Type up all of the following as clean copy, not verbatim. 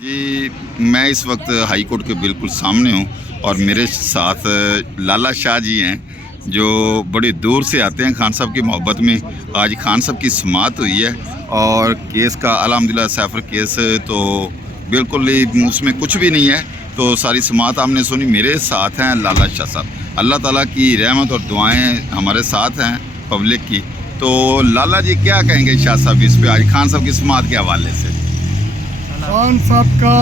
जी, मैं इस वक्त हाई कोर्ट के बिल्कुल सामने हूँ और मेरे साथ लाला शाह जी हैं जो बड़ी दूर से आते हैं खान साहब की मोहब्बत में। आज खान साहब की समाअत हुई है और केस का अल्हम्दुलिल्लाह सैफर केस तो बिल्कुल ही उसमें कुछ भी नहीं है, तो सारी समाअत आपने सुनी। मेरे साथ हैं लाला शाह साहब। अल्लाह ताला की रहमत और दुआएं हमारे साथ हैं पब्लिक की। तो लाला जी क्या कहेंगे शाह साहब इस पे आज खान साहब की समाअत के हवाले से? खान साहब का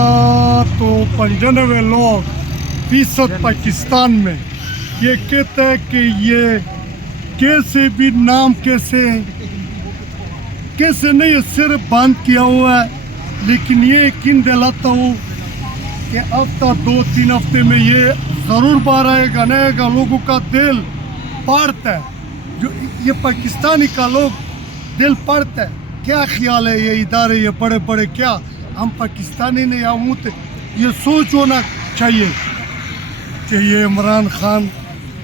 तो 95 लोग फीसद पाकिस्तान में ये कहते हैं कि ये कैसे भी नाम कैसे नहीं सिर्फ बंद किया हुआ है, लेकिन ये यकीन दिलाता हूँ कि हफ्ता 2-3 हफ्ते में ये ज़रूर बाहर आएगा। नहीं लोगों का दिल पड़ता है, जो ये पाकिस्तानी का लोग दिल पड़ता है। क्या ख्याल है ये इदारे ये बड़े बड़े, क्या हम पाकिस्तानी नहीं हम ये सोच होना चाहिए कि ये इमरान खान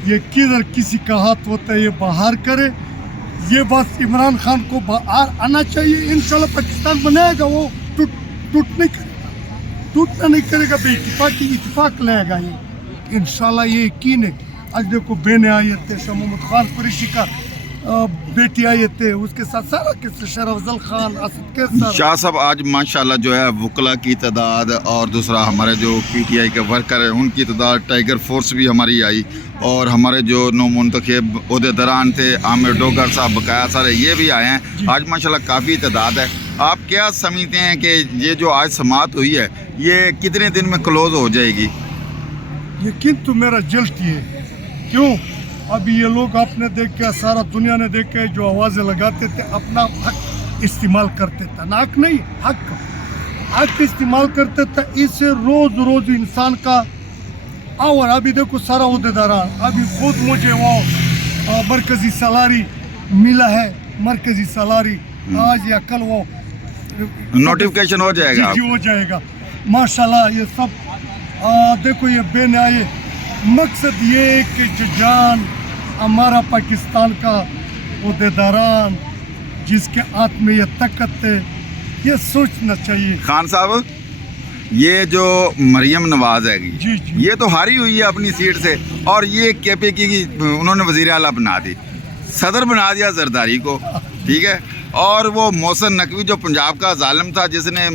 ये किधर किसी का हाथ होता है ये बाहर करे। ये बस इमरान खान को बाहर आना चाहिए। इंशाल्लाह पाकिस्तान बनाएगा, वो टूटना नहीं करेगा, बेइत्तेफाकी इत्तेफाक लाएगा ये इंशाल्लाह, ये यकीन है। आज देखो बहने आए थे, शाह मोहम्मद खान कुरैशी का बेटी आए थे, उसके साथ सारा किस्सा शरफ अफजल खान असद के साथ। शाह साहब आज माशाल्लाह जो है वकला की तादाद और दूसरा हमारे जो पीटीआई के वर्कर हैं उनकी तादाद, टाइगर फोर्स भी हमारी आई और हमारे जो नौमुंतखब ओहदेदारान थे आमिर डोगर साहब बकाया सारे ये भी आए हैं। आज माशाल्लाह काफ़ी तादाद है। आप क्या समझते हैं कि ये जो आज समाअत हुई है ये कितने दिन में क्लोज हो जाएगी? यकीन तो मेरा जल्द ही है। क्यों? अभी ये लोग आपने देख के, सारा दुनिया ने देख के जो आवाज़ें लगाते थे अपना हक इस्तेमाल करते थे, ना हक नहीं हक इस्तेमाल करते थे। इससे रोज़ इंसान का और अभी देखो सारा उहदेदार, अभी खुद मुझे वो मरकज़ी सैलरी मिला है, मरकज़ी सैलरी आज या कल वो नोटिफिकेशन हो जाएगा। जी हो जाएगा माशाल्लाह। ये सब देखो ये बेन आए, मकसद ये है कि जो जान हमारा पाकिस्तान का उहदेदारान जिसके हाथ में ये ताकत है, ये सोचना चाहिए। खान साहब ये जो मरियम नवाज है जी। ये तो हारी हुई है अपनी सीट से और ये केपीके की उन्होंने वज़ीर आला बना दी, सदर बना दिया जरदारी को, ठीक है। और वो मोहसिन नकवी जो पंजाब का जालिम था जिसने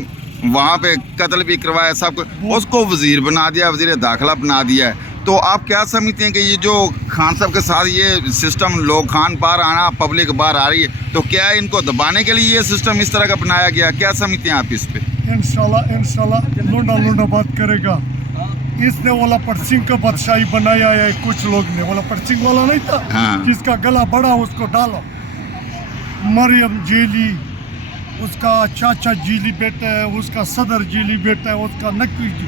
वहाँ पे कत्ल भी करवाया सब, उसको वज़ीर बना दिया, वज़ीर दाखिला बना दिया है। तो आप क्या समझते हैं कि ये जो खान साहब के साथ ये सिस्टम लोग खान बाहर आना पब्लिक बाहर आ रही है, तो क्या इनको दबाने के लिए ये सिस्टम इस तरह का अपनाया गया? क्या समझते हैं आप इस पे? इंशाल्लाह लोंडा बात करेगा। इसने वाला परसिंह का बादशाही बनाया है, कुछ लोग ने वाला परसिंह वाला नहीं था। हाँ। जिसका गला बड़ा उसको डालो। मरियम जेली उसका चाचा जीली बेटा है, उसका सदर जीली बेटा है, उसका नकवी जी,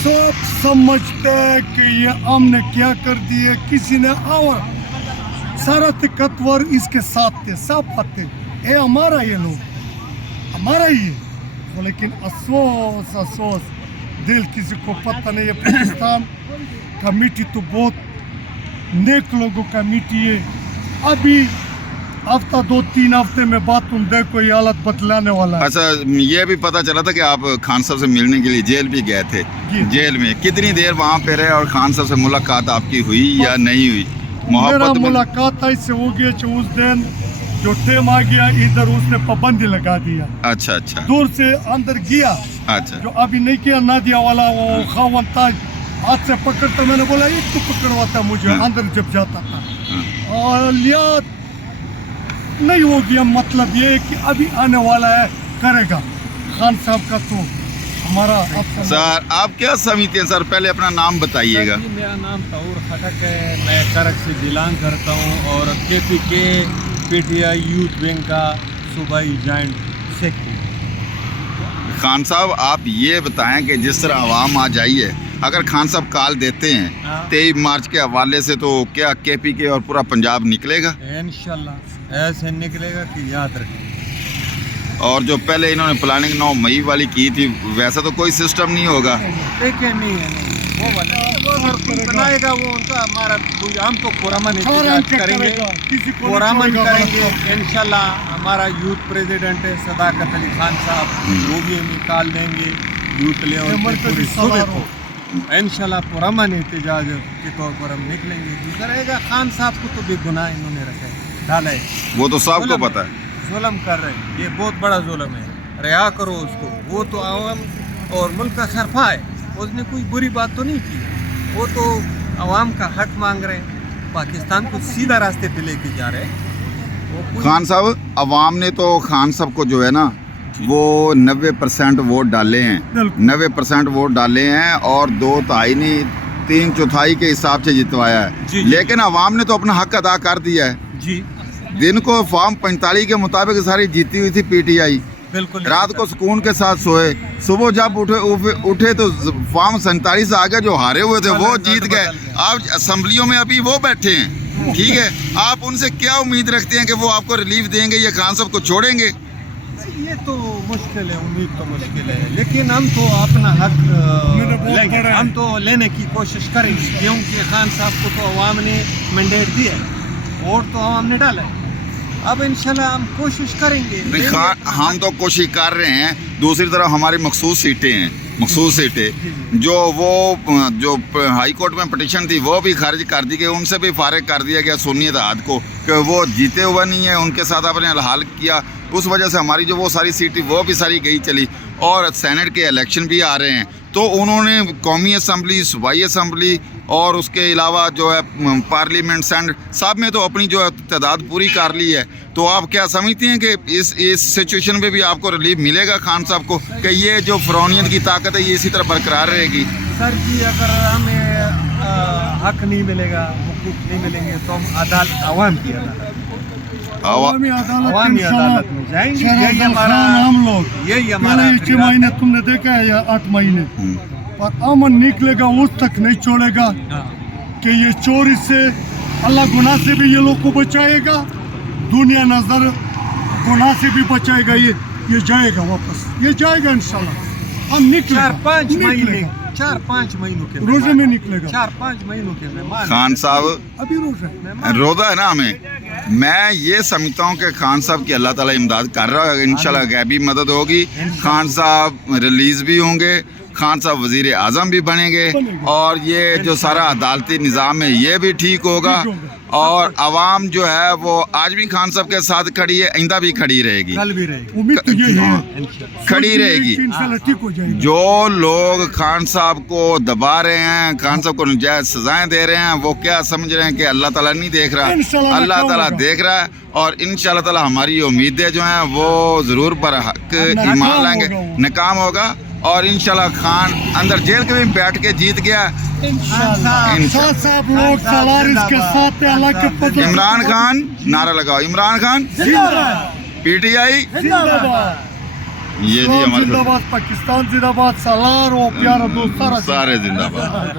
सब समझते हैं कि ये हमने क्या कर दिए किसी ने, और सारा ताकतवर इसके साथ थे, सब आते ये हमारा, ये लोग हमारा ही है। तो लेकिन अफसोस दिल किसी को पता नहीं है। पाकिस्तान कमेटी तो बहुत नेक लोगों का कमेटी है। अभी हफ्ता 2-3 हफ्ते में बात तुम देखो ये हालत बतलाने वाला है। अच्छा, ये भी पता चला था कि आप खान साहब से मिलने के लिए जेल भी गए थे। जेल में कितनी देर वहाँ पे रहे और खान साहब से मुलाकात आपकी हुई या नहीं हुई? मेरा मुलाकात ऐसे हो गया कि उस दिन जो टेम आ गया इधर उसने पाबंदी लगा दिया। अच्छा। दूर से अंदर गया। अच्छा। जो अभी नहीं किया नादिया वाला वो खावन ताज हाथ से पकड़ता, मैंने बोला ये तो पकड़वाता मुझे अंदर जब जाता था। और लिया नहीं हो गया। मतलब ये है कि अभी आने वाला है, करेगा खान साहब का। तो हमारा सर आप क्या समझते हैं? सर पहले अपना नाम बताइएगा। मेरा नाम तौर खटक है, मैं करक से बिलोंग करता हूँ और केपीके पीटीआई यूथ विंग का सूबाई जॉइंट सेक्रेटरी। खान साहब आप ये बताएं कि जिस तरह आवाम आ जाइए, अगर खान साहब कॉल देते हैं 23 मार्च के हवाले से, तो क्या केपीके और पूरा पंजाब निकलेगा? इंशाल्लाह ऐसे निकलेगा कि याद रखें। और जो पहले इन्होंने प्लानिंग 9 मई वाली की थी वैसा तो कोई सिस्टम नहीं होगा? नहीं है वो वाला बनाएगा वो उनका, हमारा हम तो पुरअमन करेंगे इंशाल्लाह। हमारा यूथ प्रेसिडेंट है सदाकत अली खान साहब, वो भी हम निकाल देंगे। یوتھ لیول یہ پہ مرکزی پوری صوبے سالار کو انشاءاللہ پرامن احتجاج کے طور پر ہم نکلیں گے. دوسرا رہے گا خان صاحب کو تو بے گناہ انہوں نے رکھا ہے, ڈالا ہے, وہ تو سب کو پتہ ہے. ظلم کر رہے ہیں, یہ بہت بڑا ظلم ہے, رہا کرو اس کو. وہ تو عوام اور ملک کا خرفہ ہے, اس نے کوئی بری بات تو نہیں کی, وہ تو عوام کا حق مانگ رہے ہیں, پاکستان کو سیدھا راستے پہ لے کے جا رہے ہیں. وہ کوئی- خان صاحب عوام نے تو خان صاحب کو جو ہے نا وہ 90% ووٹ ڈالے ہیں, 90% ووٹ ڈالے ہیں اور 2/3 نہیں 3/4 کے حساب سے جتوایا ہے. جی. لیکن عوام نے تو اپنا حق ادا کر دیا ہے. جی دن کو فارم 45 کے مطابق ساری جیتی ہوئی تھی پی ٹی آئی, بالکل. رات کو سکون کے ساتھ سوئے, صبح جب اٹھے تو فارم 47 سے آگے جو ہارے ہوئے تھے وہ جیت گئے. آپ اسمبلیوں میں ابھی وہ بیٹھے ہیں, ٹھیک ہے, آپ ان سے کیا امید رکھتے ہیں کہ وہ آپ کو ریلیف دیں گے یا خان صاحب کو چھوڑیں گے؟ یہ تو مشکل ہے, امید تو مشکل ہے, لیکن ہم تو اپنا حق لیں گے, ہم تو لینے کی کوشش کریں گے, کیونکہ خان صاحب کو تو عوام نے مینڈیٹ دیا ہے, ووٹ تو عوام نے ڈالا ہے. اب انشاءاللہ ہم کوشش کریں گے. ہم تو کوشش کر رہے ہیں. دوسری طرف ہماری مخصوص سیٹیں ہیں, مخصوص سیٹیں جو ہائی کورٹ میں پٹیشن تھی وہ بھی خارج کر دی گئی, ان سے بھی فارغ کر دیا گیا سنی اتحاد کو کہ وہ جیتے ہوئے نہیں ہیں, ان کے ساتھ آپ نے الحال کیا. اس وجہ سے ہماری جو وہ ساری سیٹیں وہ بھی ساری گئی چلی, اور سینٹ کے الیکشن بھی آ رہے ہیں تو انہوں نے قومی اسمبلی, صوبائی اسمبلی اور اس کے علاوہ جو ہے پارلیمنٹ سینٹ سب میں تو اپنی جو ہے تعداد پوری کر لی ہے. تو آپ کیا سمجھتے ہیں کہ اس سچویشن میں بھی آپ کو ریلیف ملے گا خان صاحب کو کہ یہ جو فرعونیت کی طاقت ہے یہ اسی طرح برقرار رہے گی؟ سر جی, اگر ہمیں حق نہیں ملے گا, حقوق نہیں ملیں گے تو ہم عدالت عوام کی عوامی عدالت عوامی عدالت میں جائیں گے. یہی ہمارا, ہم لوگ یہی ہمارا پہلے 6 مہینے تم نے دیکھا ہے یا 8 مہینے, پر امن نکلے گا اس تک نہیں چھوڑے گا کہ یہ چوری سے اللہ گناہ سے بھی یہ لوگ کو بچائے گا, دنیا نظر گناہ سے بھی بچائے گا. یہ جائے گا واپس, یہ جائے گا انشاءاللہ. ہم نکلے 4-5 مہینے 4-5 مہینوں کے روزے میں نکلے گا. 4-5 مہینوں کے مہمان. خان صاحب ابھی روزہ ہے. روزہ ہے نا ہمیں. میں یہ سمجھتا ہوں کہ خان صاحب کی اللہ تعالیٰ امداد کر رہا ہے, انشاءاللہ غیبی مدد ہوگی. خان صاحب ریلیز بھی ہوں گے, خان صاحب وزیر اعظم بھی بنیں گے, اور یہ جو سارا عدالتی نظام ہے یہ بھی ٹھیک ہوگا. اور عوام جو ہے وہ آج بھی خان صاحب کے ساتھ کھڑی ہے, آئندہ بھی کھڑی رہے گی, کل بھی رہے گی. امید تو یہ ہے کھڑی رہے گی. انشاءاللہ ٹھیک ہو جائے گا. جو لوگ خان صاحب کو دبا رہے ہیں, خان صاحب کو نجائز سزائیں دے رہے ہیں, وہ کیا سمجھ رہے ہیں کہ اللہ تعالیٰ نہیں دیکھ رہا؟ اللہ تعالیٰ دیکھ رہا ہے, اور انشاءاللہ تعالیٰ ہماری امیدیں جو ہیں وہ ضرور پر حق ایمان لائیں گے, ناکام ہوگا. اور انشاءاللہ خان اندر جیل کے بھی بیٹھ کے جیت گیا. صاحب لوگ سوار اس کے ساتھ اللہ کے فضل. عمران خان نعرہ لگاؤ, Imran Khan P T I زندہ باد, یہ جی زندہ ہمارے باد, پاکستان زندہ باد. سالار و پیارا دوست سارے زندہ باد.